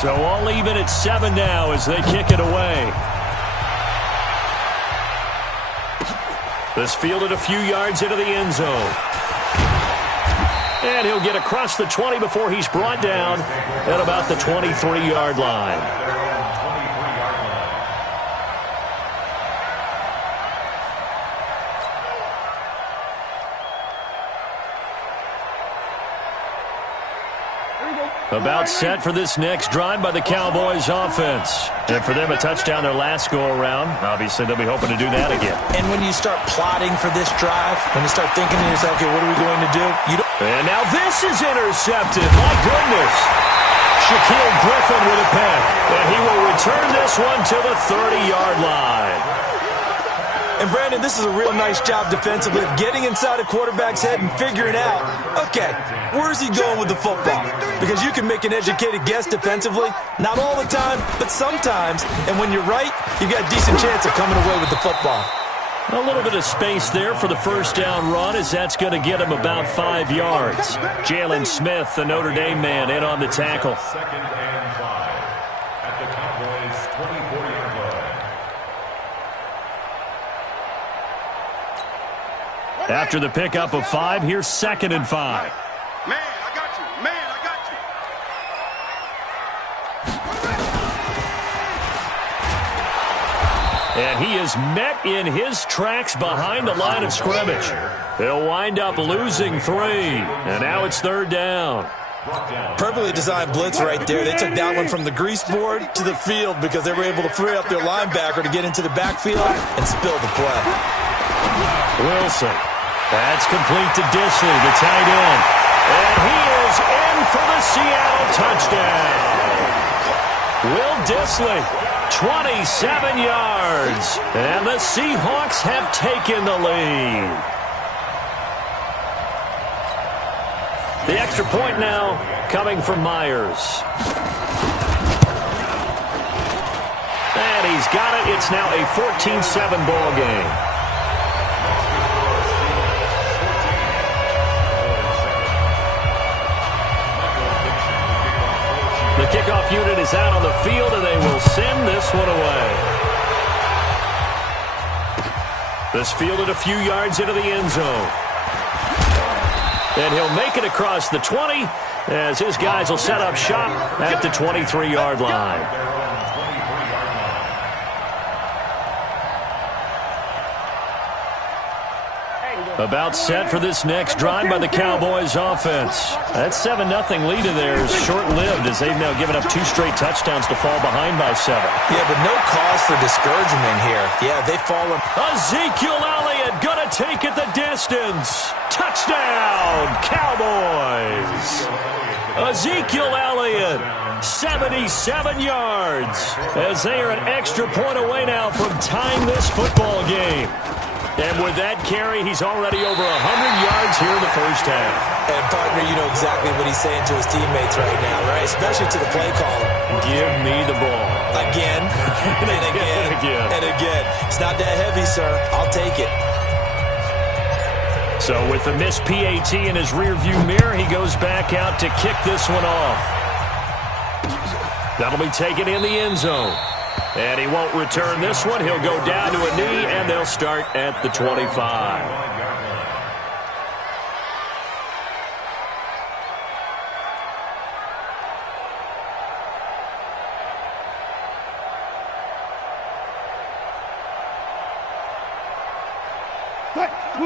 So all even at 7 now as they kick it away. This fielded a few yards into the end zone. And he'll get across the 20 before he's brought down at about the 23-yard line. About set for this next drive by the Cowboys offense. And for them, a touchdown their last go-around. Obviously, they'll be hoping to do that again. And when you start plotting for this drive, when you start thinking to yourself, okay, what are we going to do? And now this is intercepted. My goodness. Shaquille Griffin with a pick. And he will return this one to the 30-yard line. And, Brandon, this is a real nice job defensively of getting inside a quarterback's head and figuring out, okay, where's he going with the football? Because you can make an educated guess defensively, not all the time, but sometimes. And when you're right, you've got a decent chance of coming away with the football. A little bit of space there for the first down run as that's going to get him about 5 yards. Jalen Smith, the Notre Dame man, in on the tackle. Second and 5 at the Cowboys' 24-yard line. After the pickup of 5, here's 2nd and 5. Man, I got you. Man, I got you. And he is met in his tracks behind the line of scrimmage. He'll wind up losing 3. And now it's 3rd down. Perfectly designed blitz right there. They took that one from the grease board to the field because they were able to free up their linebacker to get into the backfield and spill the play. Wilson. That's complete to Disley, the tight end. And he is in for the Seattle touchdown. Will Disley, 27 yards. And the Seahawks have taken the lead. The extra point now coming from Myers. And he's got it. It's now a 14-7 ball game. The kickoff unit is out on the field, and they will send this one away. This fielded a few yards into the end zone. And he'll make it across the 20 as his guys will set up shop at the 23-yard line. About set for this next drive by the Cowboys offense. That 7-0 lead of theirs short-lived as they've now given up 2 straight touchdowns to fall behind by 7. Yeah, but no cause for discouragement here. Yeah, they've fallen. Ezekiel Elliott gonna take it the distance. Touchdown, Cowboys. Ezekiel Elliott, 77 yards as they are an extra point away now from tying this football game. And with that carry, he's already over 100 yards here in the first half. And, partner, you know exactly what he's saying to his teammates right now, right? Especially to the play caller. Give me the ball. Again, and again, and again. It's not that heavy, sir. I'll take it. So with the missed PAT in his rearview mirror, he goes back out to kick this one off. That'll be taken in the end zone. And he won't return this one. He'll go down to a knee, and they'll start at the 25.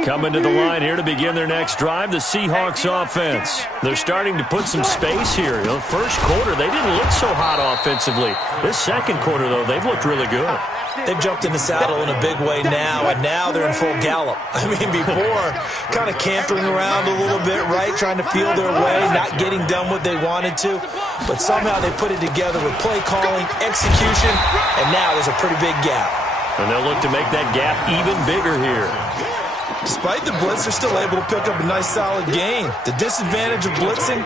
Coming to the line here to begin their next drive, the Seahawks offense. They're starting to put some space here. The first quarter, they didn't look so hot offensively. This second quarter, though, they've looked really good. They've jumped in the saddle in a big way now, and now they're in full gallop. I mean, before, kind of cantering around a little bit, right, trying to feel their way, not getting done what they wanted to. But somehow they put it together with play calling, execution, and now there's a pretty big gap. And they'll look to make that gap even bigger here. Despite the blitz, they're still able to pick up a nice, solid gain. The disadvantage of blitzing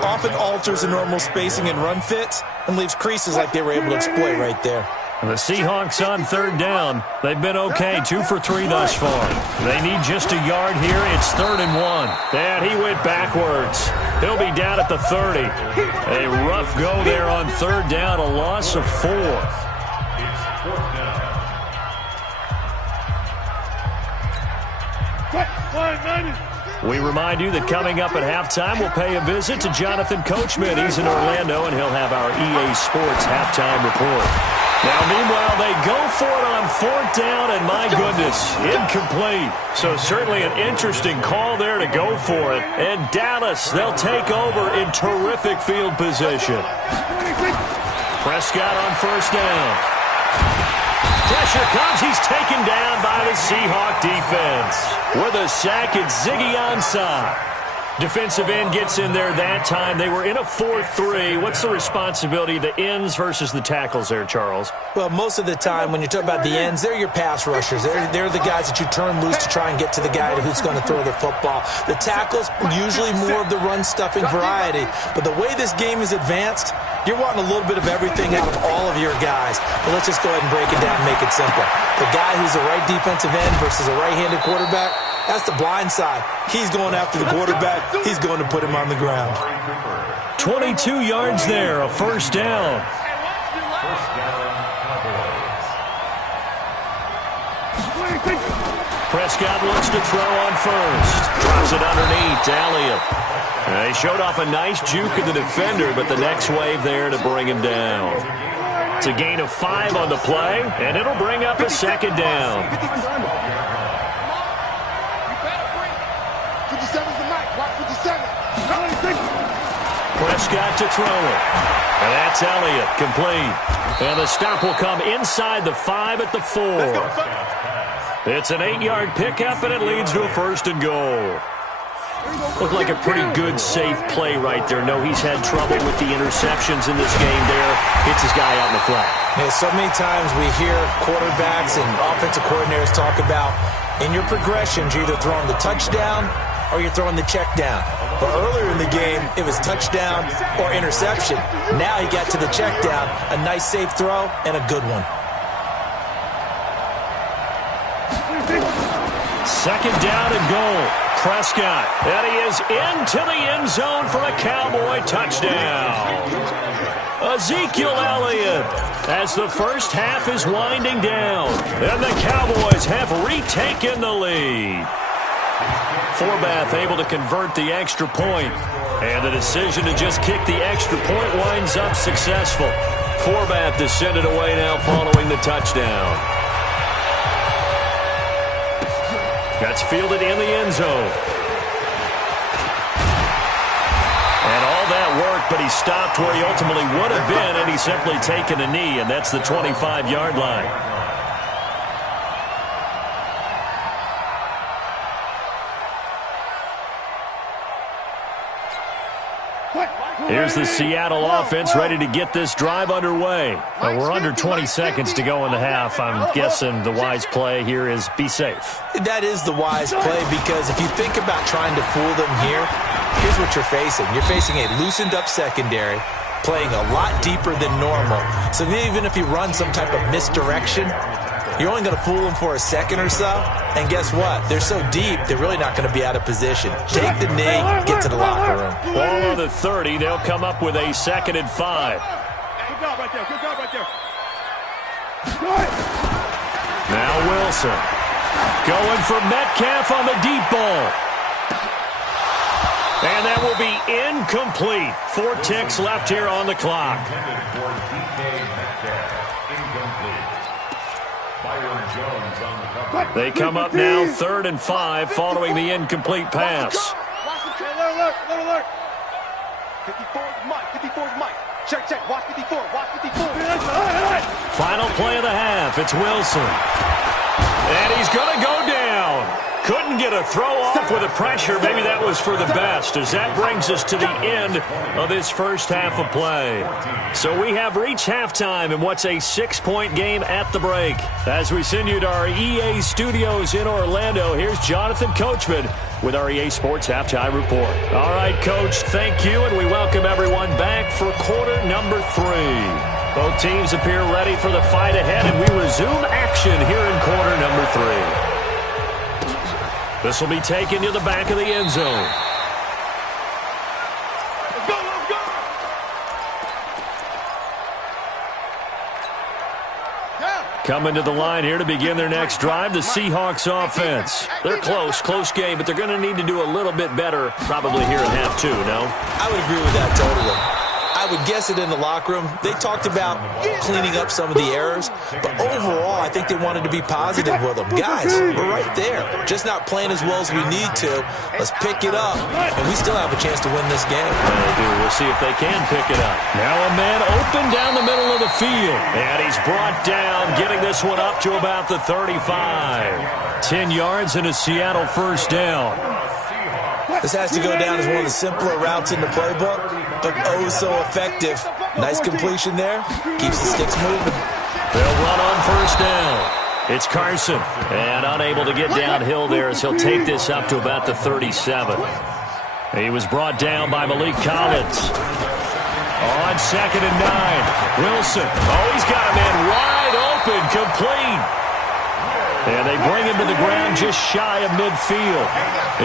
often alters the normal spacing and run fits and leaves creases like they were able to exploit right there. The Seahawks on third down. They've been okay, 2 for 3 thus far. They need just a yard here. It's 3rd and 1. And he went backwards. He'll be down at the 30. A rough go there on third down, a loss of 4. It's 4th down. We remind you that coming up at halftime, we'll pay a visit to Jonathan Coachman. He's in Orlando, and he'll have our EA Sports halftime report. Now, meanwhile, they go for it on 4th down, and my goodness, incomplete. So certainly an interesting call there to go for it. And Dallas, they'll take over in terrific field position. Prescott on 1st down. Pressure comes. He's taken down by the Seahawk defense. With a sack, it's Ziggy Ansah. Defensive end gets in there that time. They were in a 4-3. What's the responsibility of the ends versus the tackles there, Charles? Well, most of the time when you talk about the ends, they're your pass rushers. They're the guys that you turn loose to try and get to the guy who's going to throw the football. The tackles, usually more of the run-stuffing variety. But the way this game is advanced, you're wanting a little bit of everything out of all of your guys. But let's just go ahead and break it down and make it simple. The guy who's a right defensive end versus a right-handed quarterback, that's the blind side. He's going after the quarterback. He's going to put him on the ground. 22 yards there, a 1st down. Prescott looks to throw on 1st. Drops it underneath to Elliott. They showed off a nice juke of the defender, but the next wave there to bring him down. It's a gain of 5 on the play, and it'll bring up a 2nd down. Prescott to throw it. And that's Elliott, complete. And the stop will come inside the 5 at the 4. It's an 8-yard pickup, and it leads to a 1st and goal. Looked like a pretty good, safe play right there. No, he's had trouble with the interceptions in this game there. Hits his guy out in the flat. Yeah, so many times we hear quarterbacks and offensive coordinators talk about in your progressions, you're either throwing the touchdown or you're throwing the check down. But earlier in the game, it was touchdown or interception. Now he got to the check down, a nice safe throw, and a good one. 2nd down and goal. Prescott, and he is into the end zone for a Cowboy touchdown. Ezekiel Elliott, as the first half is winding down, and the Cowboys have retaken the lead. Forbath able to convert the extra point, and the decision to just kick the extra point winds up successful. Forbath is sent it away now following the touchdown. That's fielded in the end zone. And all that work, but he stopped where he ultimately would have been, and he's simply taken a knee, and that's the 25-yard line. Here's the Seattle offense ready to get this drive underway. Now, we're under 20 seconds to go in the half. I'm guessing the wise play here is be safe. That is the wise play, because if you think about trying to fool them here, here's what you're facing. You're facing a loosened up secondary, playing a lot deeper than normal. So even if you run some type of misdirection, you're only going to fool them for a second or so. And guess what? They're so deep, they're really not going to be out of position. Take the knee, get to the locker room. Ball on the 30. They'll come up with a 2nd and 5. Good job right there. Good job right there. Now Wilson. Going for Metcalf on the deep ball. And that will be incomplete. 4 ticks left here on the clock. They come up now 3rd and 5 following the incomplete pass. Alert. 54's Mike. 54's Mike. Check. Watch 54. Watch 54. Final play of the half. It's Wilson. And he's going to go down. Couldn't get a throw off with the pressure. Maybe that was for the best, as that brings us to the end of this first half of play. So we have reached halftime in what's a 6-point game at the break. As we send you to our EA studios in Orlando, here's Jonathan Coachman with our EA Sports Halftime Report. All right, Coach, thank you, and we welcome everyone back for quarter number 3. Both teams appear ready for the fight ahead, and we resume action here in quarter number 3. This will be taken to the back of the end zone. Let's go, let's go! Yeah. Coming to the line here to begin their next drive, the Seahawks offense. They're close game, but they're going to need to do a little bit better probably here in half 2, no? I would agree with that totally. I would guess it in the locker room. They talked about cleaning up some of the errors, but overall, I think they wanted to be positive with them. Guys, we're right there. Just not playing as well as we need to. Let's pick it up, and we still have a chance to win this game. They do. We'll see if they can pick it up. Now a man open down the middle of the field, and he's brought down, getting this one up to about the 35. 10 yards and a Seattle first down. This has to go down as one of the simpler routes in the playbook, but oh so effective. Nice completion there. Keeps the sticks moving. They'll run on first down. It's Carson, and unable to get downhill there as he'll take this up to about the 37. He was brought down by Malik Collins. On 2nd and 9, Wilson. Oh, he's got a man wide open, complete. And they bring him to the ground just shy of midfield.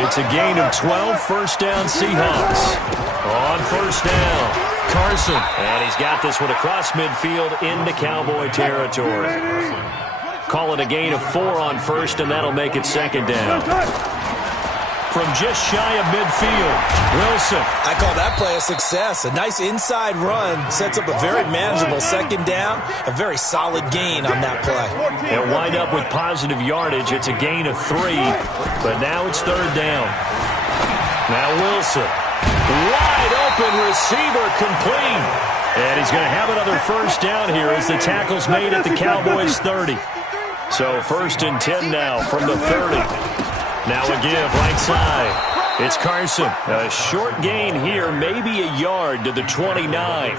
It's a gain of 12, first down Seahawks. On first down, Carson. And he's got this one across midfield into Cowboy territory. Call it a gain of 4 on first, and that'll make it second down. From just shy of midfield, Wilson. I call that play a success. A nice inside run sets up a very manageable second down. A very solid gain on that play. They'll wind up with positive yardage. It's a gain of 3, but now it's third down. Now Wilson. Wide open receiver, complete. And he's going to have another first down here as the tackle's made at the Cowboys' 30. So first and 10 now from the 30. Now a give, right side. It's Carson. A short gain here, maybe a yard to the 29.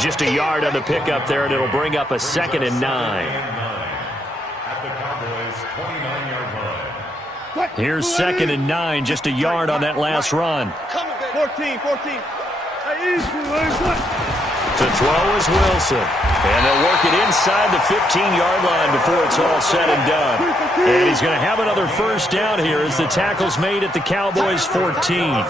Just a yard on the pickup there, and it'll bring up a 2nd and 9. At the Cowboys' 29-yard line. Here's 2nd and 9, just a yard on that last run. 14. To throw is Wilson. And they'll work it inside the 15-yard line before it's all said and done. And he's going to have another first down here as the tackle's made at the Cowboys' 14.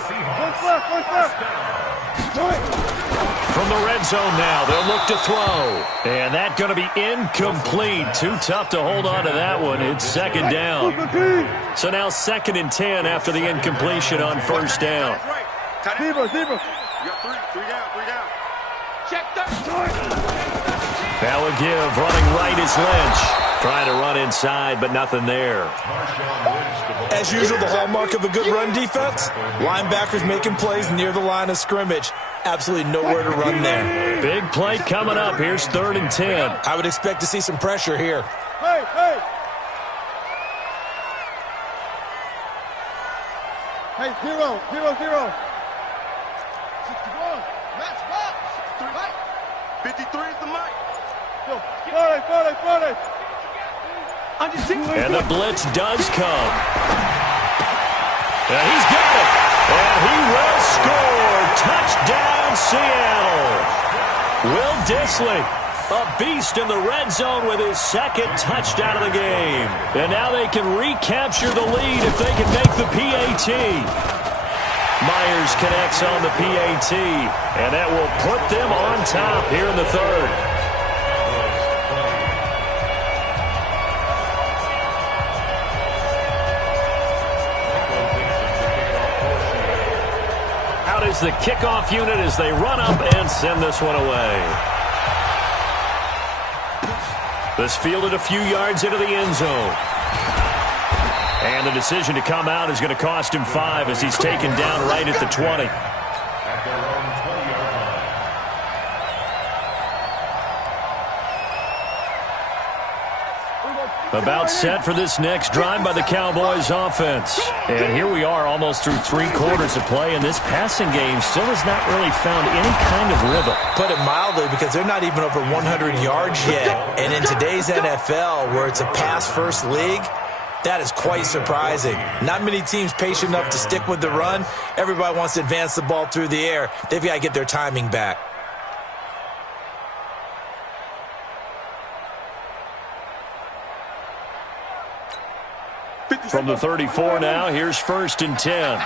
From the red zone now, they'll look to throw. And that's going to be incomplete. Too tough to hold on to that one. It's second down. So now 2nd and 10 after the incompletion on first down. Zebra. You got 3 down. Check that. Now a give, running right is Lynch. Trying to run inside, but nothing there. As usual, the hallmark of a good run defense, linebackers making plays near the line of scrimmage. Absolutely nowhere to run there. Big play coming up. Here's 3rd and 10. I would expect to see some pressure here. Hey. Hey, 0. 61. Match box. 53 is the mic. 40. And the blitz does come. And he's got it. And he will score. Touchdown, Seattle. Will Dissly, a beast in the red zone with his 2nd touchdown of the game. And now they can recapture the lead if they can make the PAT. Myers connects on the PAT, and that will put them on top here in the 3rd. Out is the kickoff unit as they run up and send this one away. This fielded a few yards into the end zone. And the decision to come out is going to cost him 5 as he's taken down right at the 20. At their own 20-yard line. About set for this next drive by the Cowboys offense. And here we are almost through 3 quarters of play, and this passing game still has not really found any kind of rhythm. Put it mildly, because they're not even over 100 yards yet. And in today's NFL, where it's a pass-first league, that is quite surprising. Not many teams patient enough to stick with the run. Everybody wants to advance the ball through the air. They've got to get their timing back. From the 34 now, here's 1st and 10.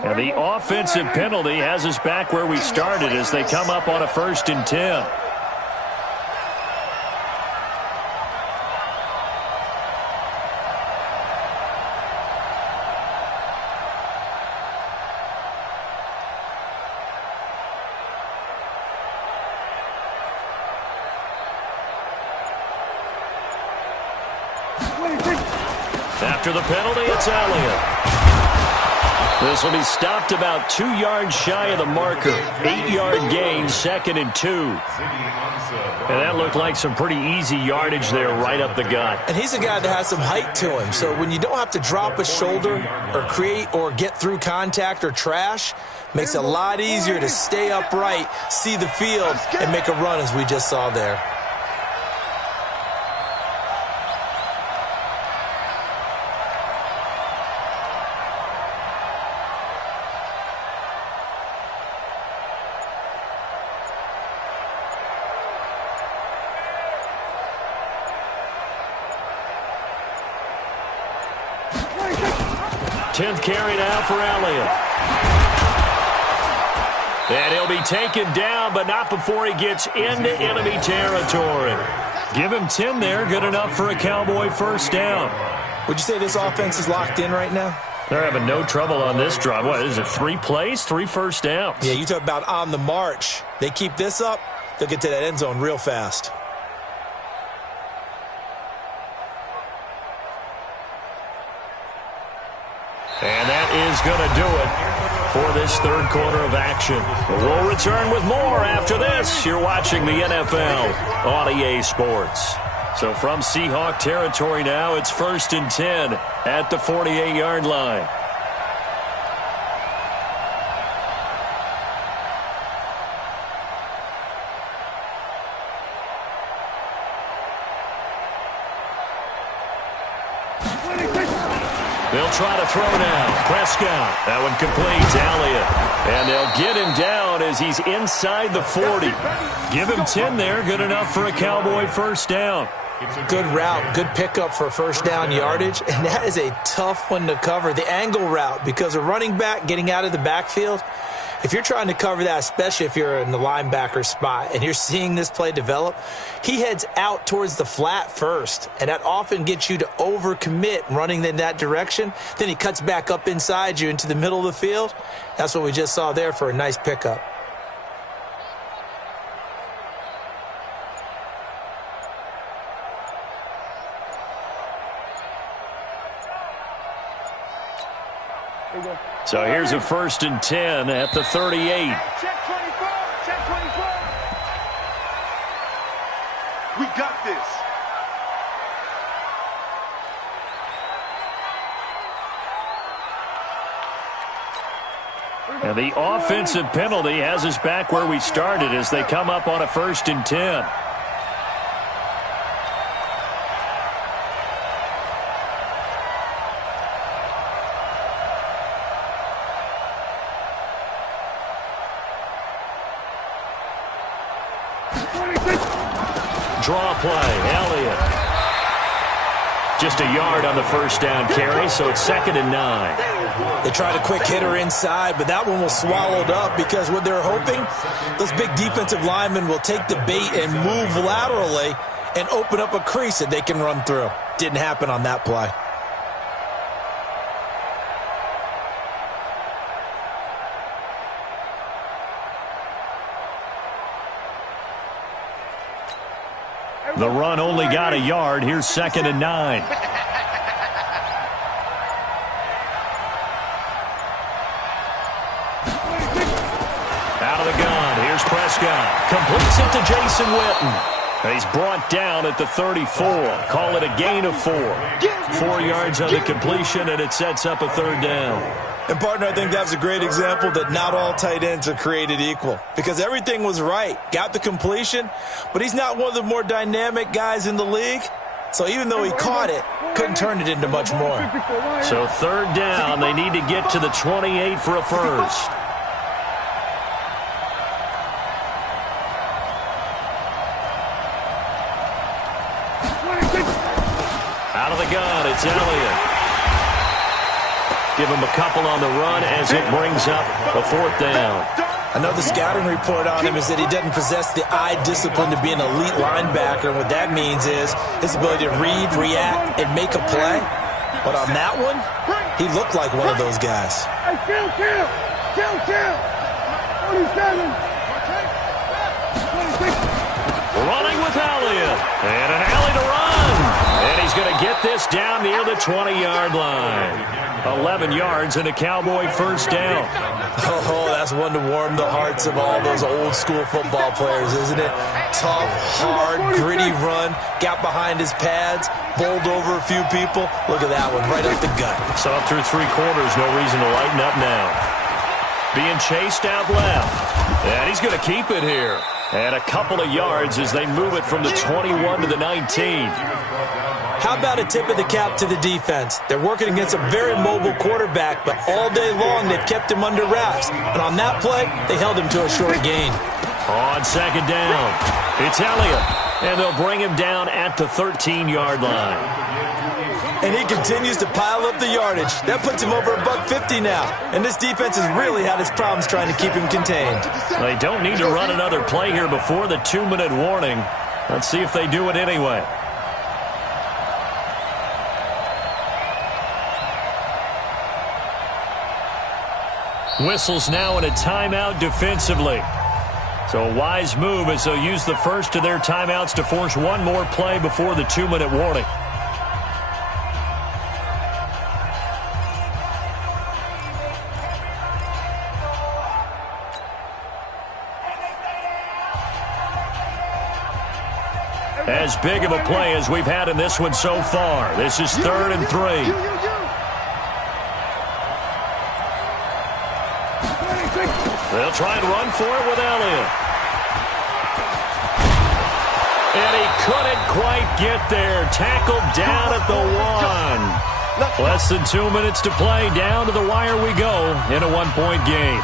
And the offensive penalty has us back where we started as they come up on a 1st and 10. After the penalty, it's Elliott. This will be stopped about 2 yards shy of the marker. 8-yard gain, 2nd and 2. And that looked like some pretty easy yardage there right up the gut. And he's a guy that has some height to him. So when you don't have to drop a shoulder or create or get through contact or trash, makes it a lot easier to stay upright, see the field, and make a run as we just saw there. Tenth carry now for Elliott. And he'll be taken down, but not before he gets into enemy territory. Give him 10 there, good enough for a Cowboy 1st down. Would you say this offense is locked in right now? They're having no trouble on this drive. What is it, 3 plays, 3 first downs? Yeah, you talk about on the march. They keep this up, they'll get to that end zone real fast. And that is going to do it for this 3rd quarter of action. We'll return with more after this. You're watching the NFL on EA Sports. So from Seahawk territory now, it's 1st and 10 at the 48-yard line. They'll try to throw now. Prescott. That one completes. Elliott. And they'll get him down as he's inside the 40. Give him 10 there. Good enough for a Cowboy 1st down. Good route. Good pickup for 1st down yardage. And that is a tough one to cover. The angle route, because a running back getting out of the backfield, if you're trying to cover that, especially if you're in the linebacker spot and you're seeing this play develop, he heads out towards the flat first, and that often gets you to overcommit running in that direction. Then he cuts back up inside you into the middle of the field. That's what we just saw there for a nice pickup. So here's a 1st and 10 at the 38. Check 24. Check 24. We got this. And the offensive penalty has us back where we started as they come up on a 1st and 10. Draw play, Elliott. Just a yard on the first down carry, so it's 2nd and 9. They tried a quick hitter inside, but that one was swallowed up because what they're hoping, those big defensive linemen will take the bait and move laterally and open up a crease that they can run through. Didn't happen on that play. The run only got a yard. Here's 2nd and 9. Out of the gun. Here's Prescott. Completes it to Jason Witten. He's brought down at the 34. Call it a gain of 4. 4 yards on the completion, and it sets up a 3rd down. And, partner, I think that was a great example that not all tight ends are created equal because everything was right. Got the completion, but he's not one of the more dynamic guys in the league. So even though he caught it, couldn't turn it into much more. So 3rd down, they need to get to the 28 for a first. Out of the gun, it's Elliott. Give him a couple on the run as it brings up a 4th down. I know the scouting report on him is that he doesn't possess the eye discipline to be an elite linebacker. And what that means is his ability to read, react, and make a play. But on that one, he looked like one of those guys. Kill. 47. 26. Running with Elliott. And an alley to run. And he's going to get this down near the 20-yard line. 11 yards and a Cowboy first down. Oh, that's one to warm the hearts of all those old-school football players, isn't it? Tough, hard, gritty run. Got behind his pads, bowled over a few people. Look at that one, right up the gut. So up through 3 quarters, no reason to lighten up now. Being chased out left. And he's going to keep it here. And a couple of yards as they move it from the 21 to the 19. How about a tip of the cap to the defense? They're working against a very mobile quarterback, but all day long they've kept him under wraps. And on that play, they held him to a short gain. On 2nd down, it's Elliott. And they'll bring him down at the 13-yard line. And he continues to pile up the yardage. That puts him over $150 now. And this defense has really had its problems trying to keep him contained. They don't need to run another play here before the 2-minute warning. Let's see if they do it anyway. Whistles now in a timeout defensively. So a wise move as they'll use the first of their timeouts to force one more play before the 2-minute warning. As big of a play as we've had in this one so far. This is 3rd and 3. They'll try and run for it with Elliott. And he couldn't quite get there. Tackled down at the 1. Less than 2 minutes to play. Down to the wire we go in a 1-point game.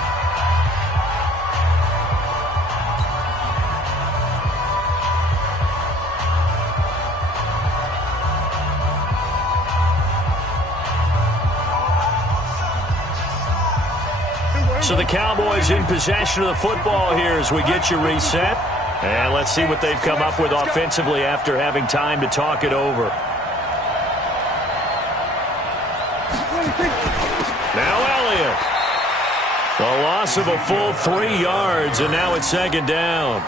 So the Cowboys in possession of the football here as we get you reset. And let's see what they've come up with offensively after having time to talk it over. Now Elliott. The loss of a full 3 yards, and now it's 2nd down.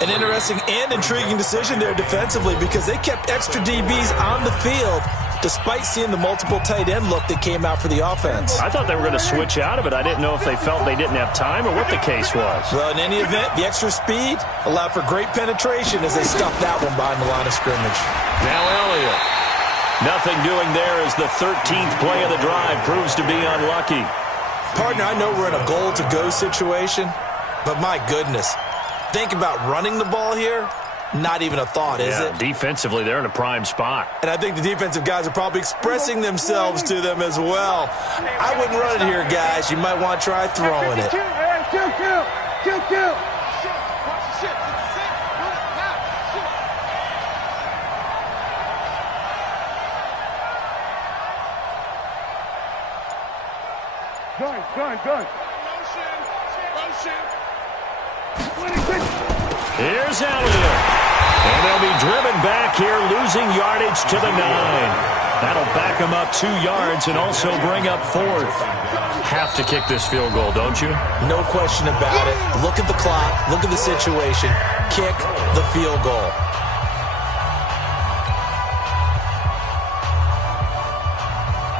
An interesting and intriguing decision there defensively because they kept extra DBs on the field despite seeing the multiple tight end look that came out for the offense. I thought they were going to switch out of it. I didn't know if they felt they didn't have time or what the case was. Well, in any event, the extra speed allowed for great penetration as they stuffed that one behind the line of scrimmage. Now Elliott. Nothing doing there as the 13th play of the drive proves to be unlucky. Partner, I know we're in a goal-to-go situation, but my goodness, think about running the ball here. Not even a thought, is it? Defensively, they're in a prime spot. And I think the defensive guys are probably expressing themselves to them as well. I wouldn't run it here, guys. You might want to try throwing it. Kill. Gun. Here's Elliott. And they'll be driven back here, losing yardage to the 9. That'll back them up 2 yards and also bring up 4th. Have to kick this field goal, don't you? No question about it. Look at the clock. Look at the situation. Kick the field goal.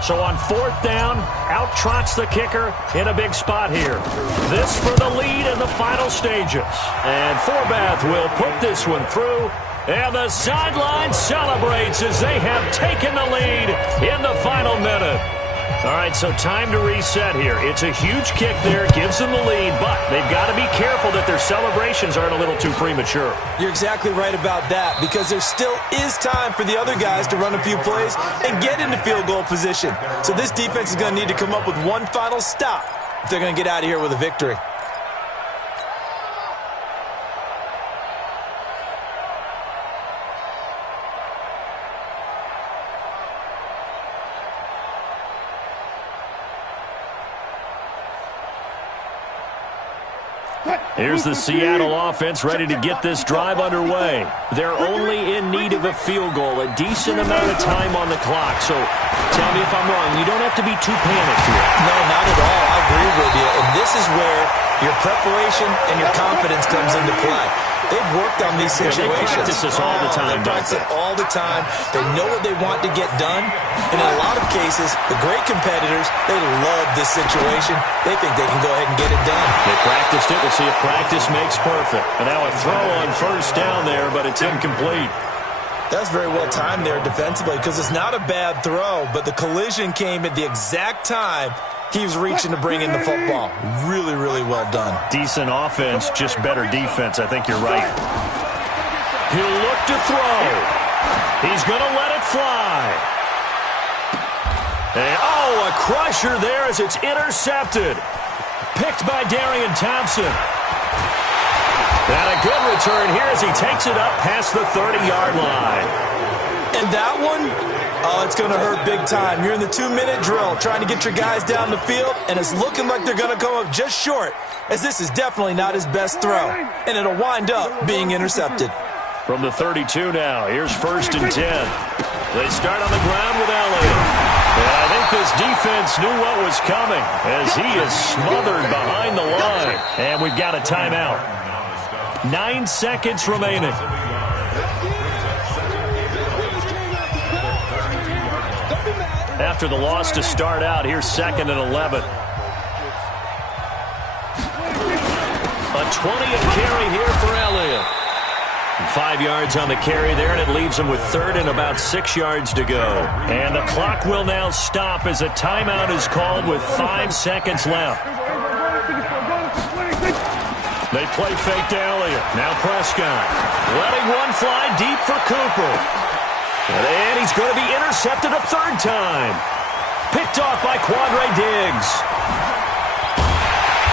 So on 4th down, out trots the kicker in a big spot here. This for the lead in the final stages. And Forbath will put this one through. And the sideline celebrates as they have taken the lead in the final minute. All right, so time to reset here. It's a huge kick there, gives them the lead, but they've got to be careful that their celebrations aren't a little too premature. You're exactly right about that, because there still is time for the other guys to run a few plays and get into field goal position. So this defense is going to need to come up with one final stop if they're going to get out of here with a victory. Here's the Seattle offense ready to get this drive underway. They're only in need of a field goal, a decent amount of time on the clock. So tell me if I'm wrong. You don't have to be too panicked here. No, not at all. I agree with you. And this is where your preparation and your confidence comes into play. They've worked on these situations. They practice this all the time. They practice it all the time. They know what they want to get done. And in a lot of cases, the great competitors, they love this situation. They think they can go ahead and get it done. They practiced it. We'll see if practice makes perfect. And now a throw on 1st down there, but it's incomplete. That's very well timed there defensively, because it's not a bad throw, but the collision came at the exact time he was reaching to bring in the football. Really, really well done. Decent offense, just better defense. I think you're right. He'll look to throw. He's going to let it fly. And, a crusher there as it's intercepted. Picked by Darian Thompson. And a good return here as he takes it up past the 30-yard line. And that one, it's going to hurt big time. You're in the 2-minute drill trying to get your guys down the field, and it's looking like they're going to come up just short, as this is definitely not his best throw, and it'll wind up being intercepted. From the 32 now, here's 1st and 10. They start on the ground with Elliott. And I think this defense knew what was coming as he is smothered behind the line. And we've got a timeout. 9 seconds remaining. After the loss to start out, here's 2nd and 11. A 20th carry here for Elliott. 5 yards on the carry there, and it leaves him with 3rd and about 6 yards to go. And the clock will now stop as a timeout is called with 5 seconds left. They play fake to Elliott. Now Prescott letting one fly deep for Cooper. And he's going to be intercepted a 3rd time. Picked off by Quadre Diggs.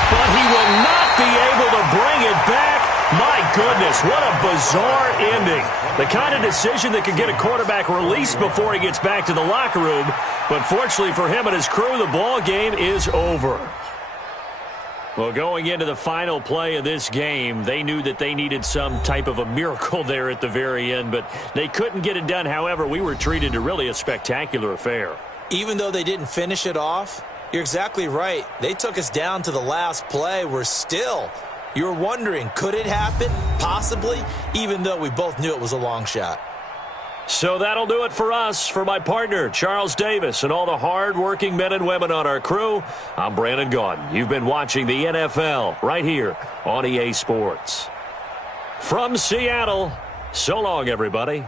But he will not be able to bring it back. My goodness, what a bizarre ending. The kind of decision that could get a quarterback released before he gets back to the locker room. But fortunately for him and his crew, the ball game is over. Well, going into the final play of this game, they knew that they needed some type of a miracle there at the very end, but they couldn't get it done. However, we were treated to really a spectacular affair. Even though they didn't finish it off, you're exactly right. They took us down to the last play. We're still, you're wondering, could it happen? Possibly, even though we both knew it was a long shot. So that'll do it for us. For my partner, Charles Davis, and all the hard-working men and women on our crew, I'm Brandon Gaudin. You've been watching the NFL right here on EA Sports. From Seattle, so long, everybody.